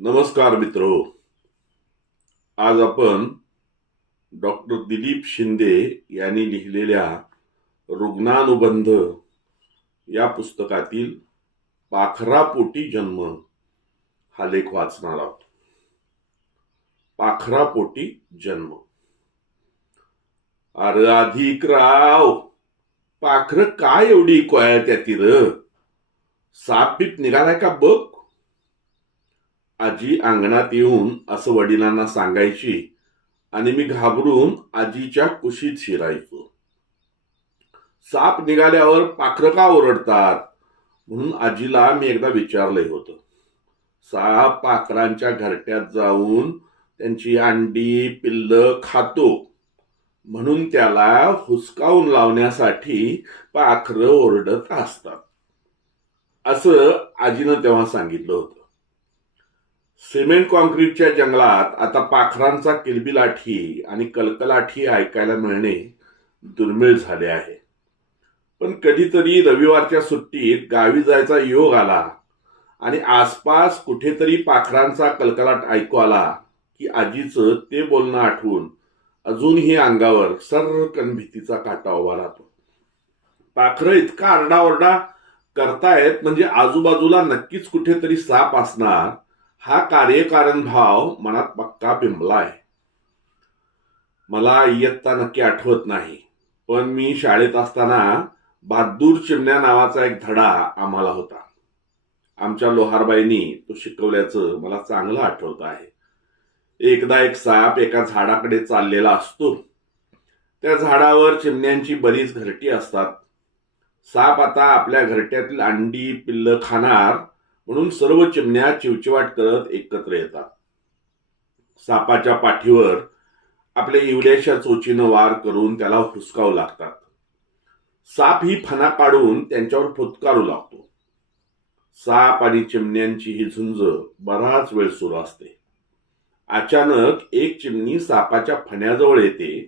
नमस्कार मित्र. आज आपण डॉक्टर दिलीप शिंदे यांनी लिहिलेल्या रुग्णानुबंध या पुस्तकातील पाखरापोटी जन्म हा लेख वाचणार आहोत. पाखरापोटी जन्म. अरे अधिक राव पाखर काय एवढी कोया त्यातील साप बीप निघालाय का बघ? आजी अंगणात येऊन असं वडिलांना सांगायची आणि मी घाबरून आजीच्या कुशीत शिरायचो. साप निघाल्यावर पाखरं का ओरडतात? म्हणून आजीला मी एकदा विचारलंय होतं. साप पाखरांच्या घरट्यात जाऊन त्यांची अंडी पिल्ल खातो. म्हणून त्याला हुसकावून लावण्यासाठी पाखरं ओरडत असतात. असं आजीनं तेव्हा सांगितलं होतं. सिमेंट कॉन्क्रीटच्या जंगलात आता पाखरांचा किलबिलाठी आणि कलकलाठी ऐकायला मिळणे दुर्मिळ झाले आहे. पण कधीतरी रविवारच्या सुट्टीत गावी जायचा योग आला आणि आसपास कुठेतरी पाखरांचा कलकलाट ऐकू आला की आजीचं ते बोलणं आठवून अजूनही अंगावर सर्रकन भीतीचा काटा उभा राहतो. पाखरं इतका आरडाओरडा करतायत म्हणजे आजूबाजूला नक्कीच कुठेतरी साप असणार हा कार्यकारण भाव मनात पक्का बिंबलाय मला इयत्ता नक्की आठवत नाही पण मी शाळेत असताना बहादूर चिमण्या नावाचा एक धडा आम्हाला होता. आमच्या लोहारबाईंनी तो शिकवल्याचं मला चांगलं आठवत आहे. एकदा एक साप एका झाडाकडे चाललेला असतो. त्या झाडावर चिमण्यांची बरीच घरटी असतात. साप आता आपल्या घरट्यातील अंडी पिल्ल खाणार म्हणून सर्व चिमण्या चिवचिवाट करत एकत्र येतात. सापाच्या पाठीवर आपल्या इवल्याच्या चोचीनं वार करून त्याला हुसकावू लागतात. साप ही फणा काढून त्यांच्यावर फुतकारू लागतो. साप आणि चिमण्यांची ही झुंज बराच वेळ सुरू असते. अचानक एक चिमणी सापाच्या फण्याजवळ येते.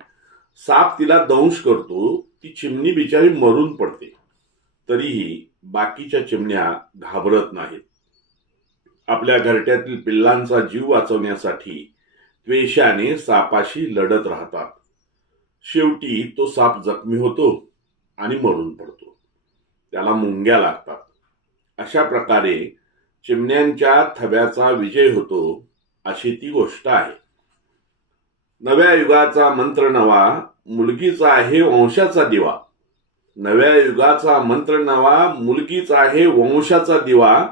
साप तिला दंश करतो. ती चिमणी बिचारी मरून पडते. तरीही बाकीच्या चिमण्या घाबरत नाहीत. आपल्या घरट्यातील पिल्लांचा जीव वाचवण्यासाठी द्वेषाने सापाशी लढत राहतात. शेवटी तो साप जखमी होतो आणि मरून पडतो. त्याला मुंग्या लागतात. अशा प्रकारे चिमण्यांच्या थव्याचा विजय होतो अशी ती गोष्ट आहे. नव्या युगाचा मंत्र नवा मुलगीचा आहे वंशाचा दिवा. नव्या युगाचा मंत्र नवा मुलगीचा आहे वंशाचा दिवा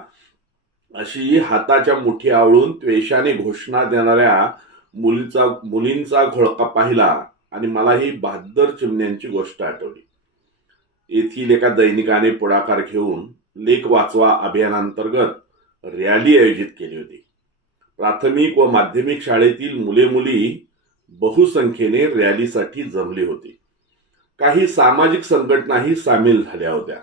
अशी हाताच्या मुठी आवळून त्वेषाने घोषणा देणाऱ्या मुलीचा मुलींचा घोळका पाहिला आणि मला ही बहादर चिमण्यांची गोष्ट आठवली. येथील एका दैनिकाने पुढाकार घेऊन लेख वाचवा अभियानांतर्गत रॅली आयोजित केली होती. प्राथमिक व माध्यमिक शाळेतील मुले मुली बहुसंख्येने रॅलीसाठी जमली होती. काही सामाजिक संघटनाही सामील झाल्या होत्या.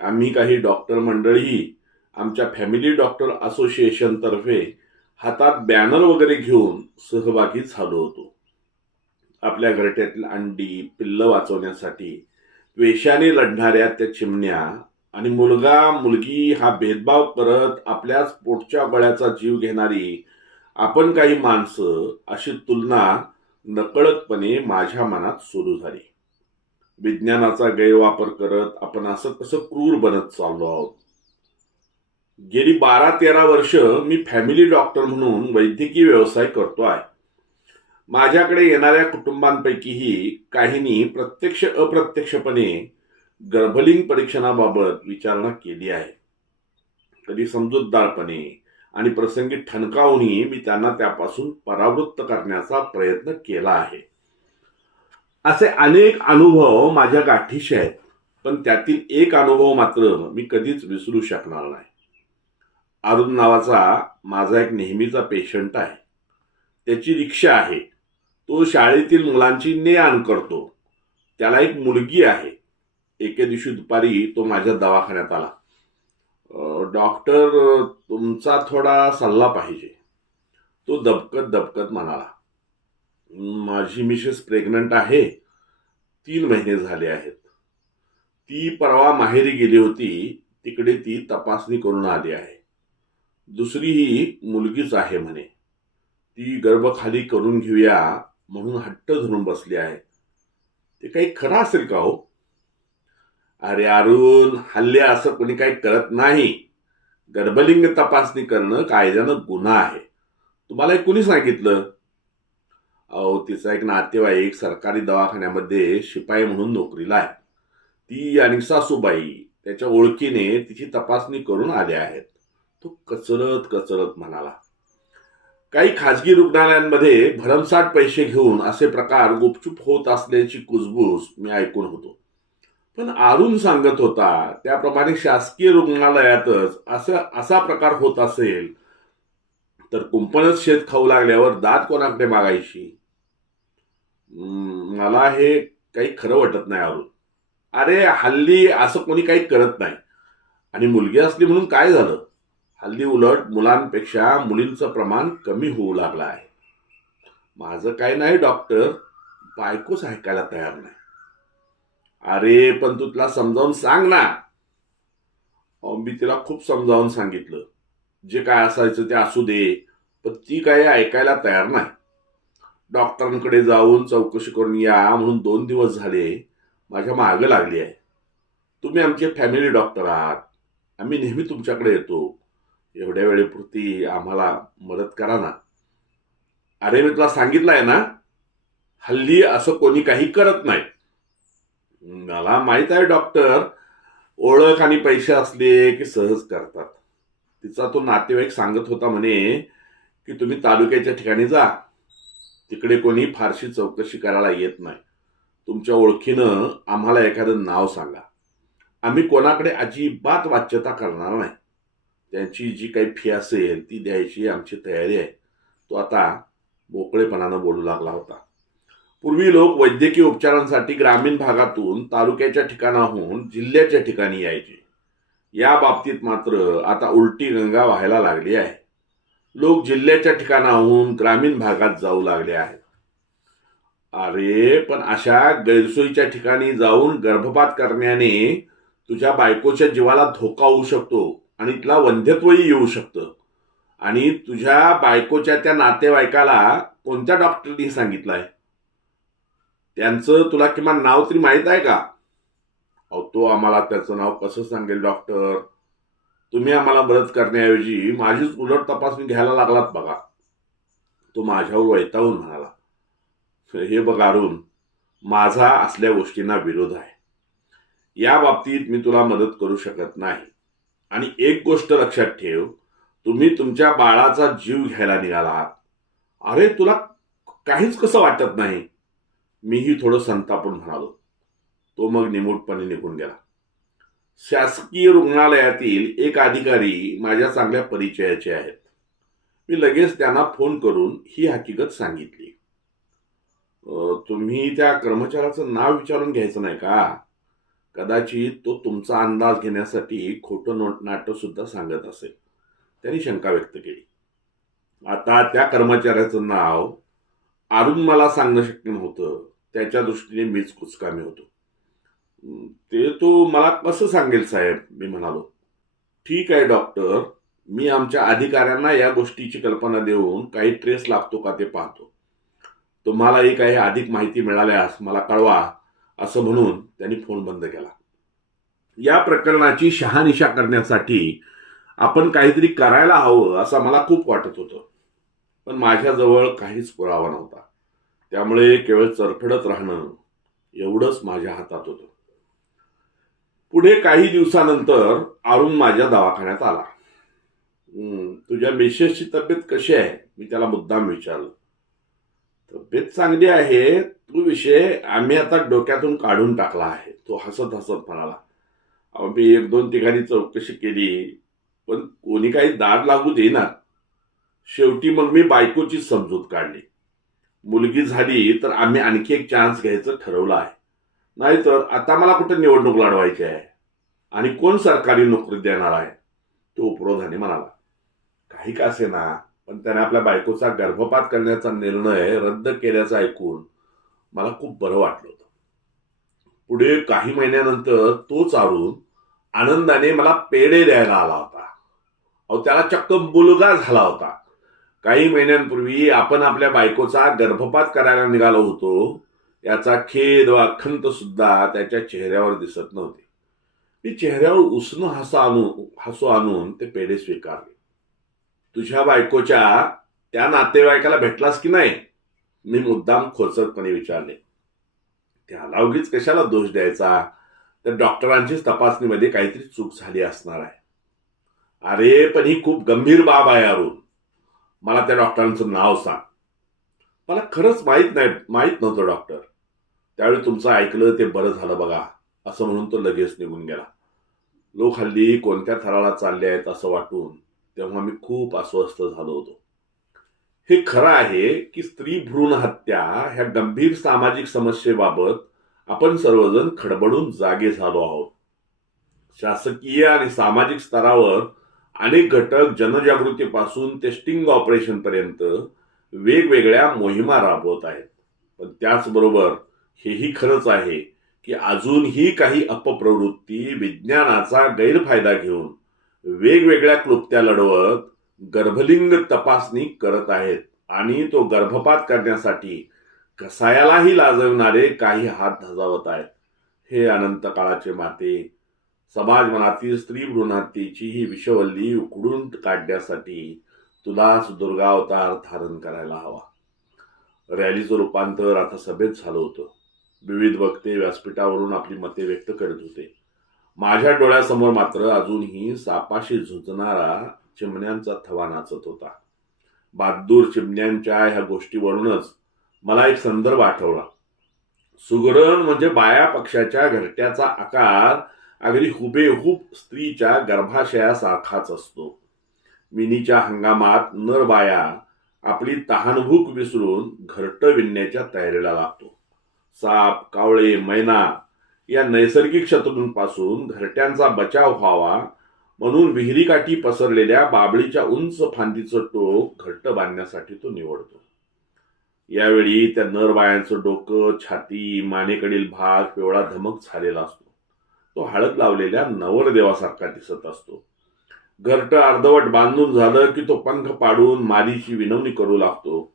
आम्ही काही डॉक्टर मंडळी आमच्या फॅमिली डॉक्टर असोसिएशन तर्फे हातात बॅनर वगैरे घेऊन सहभागी झालो होतो. आपल्या घरट्यातील अंडी पिल्ल वाचवण्यासाठी द्वेषाने लढणाऱ्या त्या चिमण्या आणि मुलगा मुलगी हा भेदभाव करत आपल्याच पोटच्या गळ्याचा जीव घेणारी आपण काही माणसं अशी तुलना नकळतपणे माझ्या मनात सुरू झाली. विज्ञानाचा गैरवापर करत आपण असं कसं क्रूर बनत चाललो आहोत? गेली बारा तेरा वर्ष मी फॅमिली डॉक्टर म्हणून वैद्यकीय व्यवसाय करतो आहे. माझ्याकडे येणाऱ्या कुटुंबांपैकीही काहींनी प्रत्यक्ष अप्रत्यक्षपणे गर्भलिंग परीक्षणाबाबत विचारणा केली आहे. कधी समजूतदारपणे आणि प्रसंगी ठणकावूनही मी त्यांना त्यापासून परावृत्त करण्याचा प्रयत्न केला आहे. असे अनेक अनुभव माझ्या गाठीशी आहेत पण त्यातील एक अनुभव मात्र मी कधीच विसरू शकणार नाही. अरुण नावाचा माझा एक नेहमीचा पेशंट आहे. त्याची रिक्षा आहे. तो शाळेतील मुलांची ने आण करतो. त्याला एक मुलगी आहे. एके दिवशी दुपारी तो माझ्या दवाखान्यात आला. डॉक्टर तुमचा थोडा सल्ला पाहिजे. तो दबकत दबकत म्हणाला माझी मिसेस प्रेग्नंट आहे. तीन महिने झाले आहेत. ती परवा माहेरी गेली होती. तिकडे ती तपासणी करून आली आहे. दुसरी ही मुलगीच आहे म्हणे. ती गर्भखाली करून घेऊया म्हणून हट्ट धरून बसली आहे. ते काही खरं असेल का हो? अरे अरुण हल्ले असं कोणी काही करत नाही. गर्भलिंग तपासणी करणं कायद्यानं गुन्हा आहे. तुम्हाला एक कुणी सांगितलं? अहो तिचा एक नातेवाईक सरकारी दवाखान्यामध्ये शिपाई म्हणून नोकरीला आहे. ती आणि सासूबाई त्याच्या ओळखीने तिची तपासणी करून आल्या आहेत. तो कचरत कचरत म्हणाला. काही खाजगी रुग्णालयांमध्ये भरमसाठ पैसे घेऊन असे प्रकार गुपचूप होत असल्याची कुजबूज मी ऐकून होतो. पण आरुण सांगत होता त्याप्रमाणे शासकीय रुग्णालयातच असं असा प्रकार होत असेल तर कुंपणच शेत खाऊ लागल्यावर दात कोणाकडे मागायची? मला हे काही खरं वाटत नाही अरुण. अरे हल्ली असं कोणी काही करत नाही. आणि मुलगी असली म्हणून काय झालं? हल्ली उलट मुलांपेक्षा मुलींचं प्रमाण कमी होऊ लागलं आहे. माझं काय नाही डॉक्टर. बायकोच ऐकायला तयार नाही. अरे पण तू तिला समजावून सांग ना. अहो, मी तिला खूप समजावून सांगितलं. जे काय असायचं ते असू दे पण ती काही ऐकायला तयार नाही. डॉक्टरांकडे जाऊन चौकशी करून या म्हणून दोन दिवस झाले. माझ्या मागं लागली आहे. तुम्ही आमचे फॅमिली डॉक्टर आहात. आम्ही नेहमी तुमच्याकडे येतो. एवढ्या वेळेपुरती आम्हाला मदत करा ना. अरे मी तुला सांगितलं आहे ना हल्ली असं कोणी काही करत नाही. मला माहीत आहे डॉक्टर ओळख आणि पैसे असले की सहज करतात. तिचा तो नातेवाईक सांगत होता म्हणे की तुम्ही तालुक्याच्या ठिकाणी जा. तिकडे कोणी फारशी चौकशी करायला येत नाही. तुमच्या ओळखीनं आम्हाला एखादं नाव सांगा. आम्ही कोणाकडे अजिबात वाच्यता करणार नाही. त्यांची जी काही फी असेल ती द्यायची आमची तयारी आहे. तो आता मोकळेपणानं बोलू लागला होता. पूर्वी लोक वैद्यकीय उपचारांसाठी ग्रामीण भागातून तालुक्याच्या ठिकाणाहून जिल्ह्याच्या ठिकाणी यायचे. या बाबतीत मात्र आता उलटी गंगा व्हायला लागली आहे. लोक जिल्ह्याच्या ठिकाणाहून ग्रामीण भागात जाऊ लागले आहेत. अरे पण अशा गैरसोयीच्या ठिकाणी जाऊन गर्भपात करण्याने तुझ्या बायकोच्या जीवाला धोका होऊ शकतो. आणि तुला वंध्यत्वही येऊ शकतं. आणि तुझ्या बायकोच्या त्या नातेवाईकाला कोणत्या डॉक्टरनी सांगितलं आहे त्यांचं तुला किमान नाव तरी माहीत आहे का? अहो तो आम्हाला त्याचं नाव कसं सांगेल डॉक्टर? तुम्ही आम्हाला मदत करण्याऐवजी माझीच उलट तपासणी घ्यायला लागलात बघा. तो माझ्यावर वैतावून म्हणाला हे बघ अरुण माझा असल्या गोष्टींना विरोध आहे. या बाबतीत मी तुला मदत करू शकत नाही. आणि एक गोष्ट लक्षात ठेव तुम्ही तुमच्या बाळाचा जीव घ्यायला निघालात अरे तुला काहीच कसं वाटत नाही? मीही थोडं संतापून म्हणालो. तो मग निमूटपणे निघून गेला. शासकीय रुग्णालयातील एक अधिकारी माझ्या चांगल्या परिचयाचे आहेत. मी लगेच त्यांना फोन करून ही हकीकत सांगितली. तुम्ही त्या कर्मचाऱ्याचं नाव विचारून घ्यायचं नाही का? कदाचित तो तुमचा अंदाज घेण्यासाठी खोटं नोट नाटंसुद्धा सांगत असेल. त्यांनी शंका व्यक्त केली. आता त्या कर्मचाऱ्याचं नाव अरुण मला सांगणं शक्य नव्हतं. त्याच्या दृष्टीने मीच कुचकामी होतो. ते तो मला कसं सांगेल साहेब? मी म्हणालो. ठीक आहे डॉक्टर. मी आमच्या अधिकाऱ्यांना या गोष्टीची कल्पना देऊन काही ट्रेस लागतो का ते पाहतो. तुम्हालाही काही अधिक माहिती मिळाल्यास मला कळवा. असं म्हणून त्यांनी फोन बंद केला. या प्रकरणाची शहानिशा करण्यासाठी आपण काहीतरी करायला हवं असं मला खूप वाटत होतं. पण माझ्याजवळ काहीच पुरावा नव्हता. त्यामुळे केवळ चरफडत राहणं एवढंच माझ्या हातात होतं. पुढे काही दिवसानंतर अरुण माझ्या दवाखान्यात आला. तुझ्या मिसेसची तब्येत कशी आहे? मी त्याला मुद्दाम विचारलं. तब्येत चांगली आहे. तो विषय आम्ही आता डोक्यातून काढून टाकला आहे. तो हसत हसत म्हणाला अहो मी एक दोन ठिकाणी चौकशी केली पण कोणी काही दाद लागू देणार शेवटी मग मी बायकोची समजूत काढली. मुलगी झाली तर आम्ही आणखी एक चान्स घ्यायचं ठरवलं आहे. नाहीतर आता मला कुठं निवडणूक लढवायची आहे? आणि कोण सरकारी नोकरी देणार आहे? तो उपरोधाने म्हणाला काही का असे ना पण त्याने आपल्या बायकोचा गर्भपात करण्याचा निर्णय रद्द केल्याचं ऐकून मला खूप बरं वाटलं होतं. पुढे काही महिन्यानंतर तोच अरुण आनंदाने मला पेढे द्यायला आला होता. अहो त्याला चक्क मुलगा झाला होता. काही महिन्यांपूर्वी आपण आपल्या बायकोचा गर्भपात करायला निघालो होतो. याचा खेद वा अखंत सुद्धा त्याच्या चेहऱ्यावर दिसत नव्हते. मी चेहऱ्यावर उष्ण हसू आणून हसू आणून ते पेढे स्वीकारले. तुझ्या बायकोच्या त्या नातेवाईकाला भेटलास की नाही? मी मुद्दाम खोचतपणे विचारले. त्याला उगीच कशाला दोष द्यायचा? तर डॉक्टरांचीच तपासणीमध्ये काहीतरी चूक झाली असणार आहे. अरे पण ही खूप गंभीर बाब आहे अरुण. मला त्या डॉक्टरांचं नाव सांग. मला खरंच माहीत नाही माहीत नव्हतं डॉक्टर. त्यावेळी तुमचं ऐकलं ते बरं झालं बघा असं म्हणून तो लगेच निघून गेला. लोक हल्ली कोणत्या थराला चालले आहेत असं वाटून तेव्हा मी खूप अस्वस्थ झालो होतो. हे खरं आहे की स्त्री भ्रूण हत्या ह्या गंभीर सामाजिक समस्येबाबत आपण सर्वजण खडबडून जागे झालो आहोत. शासकीय आणि सामाजिक स्तरावर अनेक घटक जनजागृतीपासून ते स्टिंग ऑपरेशन पर्यंत वेगवेगळ्या मोहिमा राबवत आहेत. पण त्याचबरोबर हेही खरंच आहे की अजूनही काही अपप्रवृत्ती विज्ञानाचा गैरफायदा घेऊन वेगवेगळ्या क्लुप्त्या लढवत गर्भलिंग तपासणी करत आहेत. आणि तो गर्भपात करण्यासाठी कसायालाही लाजवणारे काही हात धजावत आहेत. हे अनंत काळाचे माते समाज मनातील स्त्री भ्रूणहत्येची ही विषवल्ली उकडून काढण्यासाठी तुलाच दुर्गावतार धारण करायला हवा. रॅलीचं रूपांतर आता सभेत झालं होतं. विविध वक्ते व्यासपीठावरून आपली मते व्यक्त करत होते. माझ्या डोळ्यासमोर मात्र अजूनही सापाशी झुजणारा चिमण्यांचा थवा नाचत होता. बहादूर चिमण्यांच्या ह्या गोष्टीवरूनच मला एक संदर्भ आठवला. सुगरण म्हणजे बाया पक्षाच्या घरट्याचा आकार अगदी हुबेहूब स्त्रीच्या गर्भाशयासारखाच असतो. मिनीच्या हंगामात नर बाया आपली तहानभूक विसरून घरट विणण्याच्या तयारीला लागतो. साप कावळे मैना या नैसर्गिक शत्रूंपासून घरट्यांचा बचाव व्हावा म्हणून विहिरीकाठी पसरलेल्या बाबळीच्या उंच फांदीचं टोक घट्ट बांधण्यासाठी तो निवडतो. यावेळी त्या नरबायांचं डोकं छाती मानेकडील भाग पिवळा धमक झालेला असतो. तो हळद लावलेल्या नवरदेवासारखा दिसत असतो. घरट अर्धवट बांधून झालं की तो पंख पाडून मादीची विनवणी करू लागतो.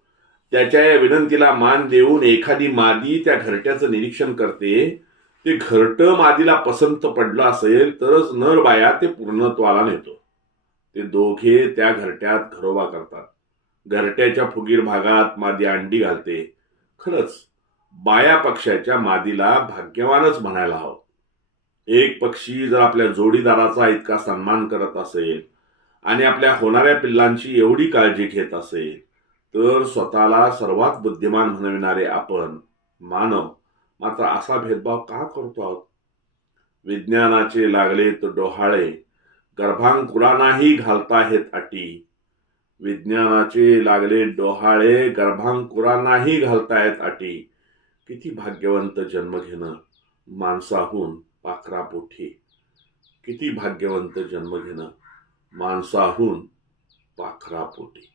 त्याच्या या विनंतीला मान देऊन एखादी मादी त्या घरट्याचं निरीक्षण करते ते घरट मादीला पसंत पडलं असेल तरच नर बाया ते पूर्णत्वाला नेतो. ते दोघे त्या घरट्यात घरोबा करतात. घरट्याच्या फुगीर भागात मादी अंडी घालते. खरंच बाया पक्षाच्या मादीला भाग्यवानच म्हणायला हवं. एक पक्षी जर आपल्या जोडीदाराचा इतका सन्मान करत असेल आणि आपल्या होणाऱ्या पिल्लांची एवढी काळजी घेत असेल तर स्वतःला सर्वात बुद्धिमान म्हणविणारे आपण मानव. मात्र असा भेदभाव का करतो आहोत? विज्ञानाचे लागले तर डोहाळे गर्भांकुरांनाही घालताहेत अटी. विज्ञानाचे लागले डोहाळे गर्भांकुरांनाही घालतायत अटी. किती भाग्यवंत जन्म घेणं माणसाहून पाखरापोठी किती भाग्यवंत जन्म घेणं माणसाहून पाखरापोटी.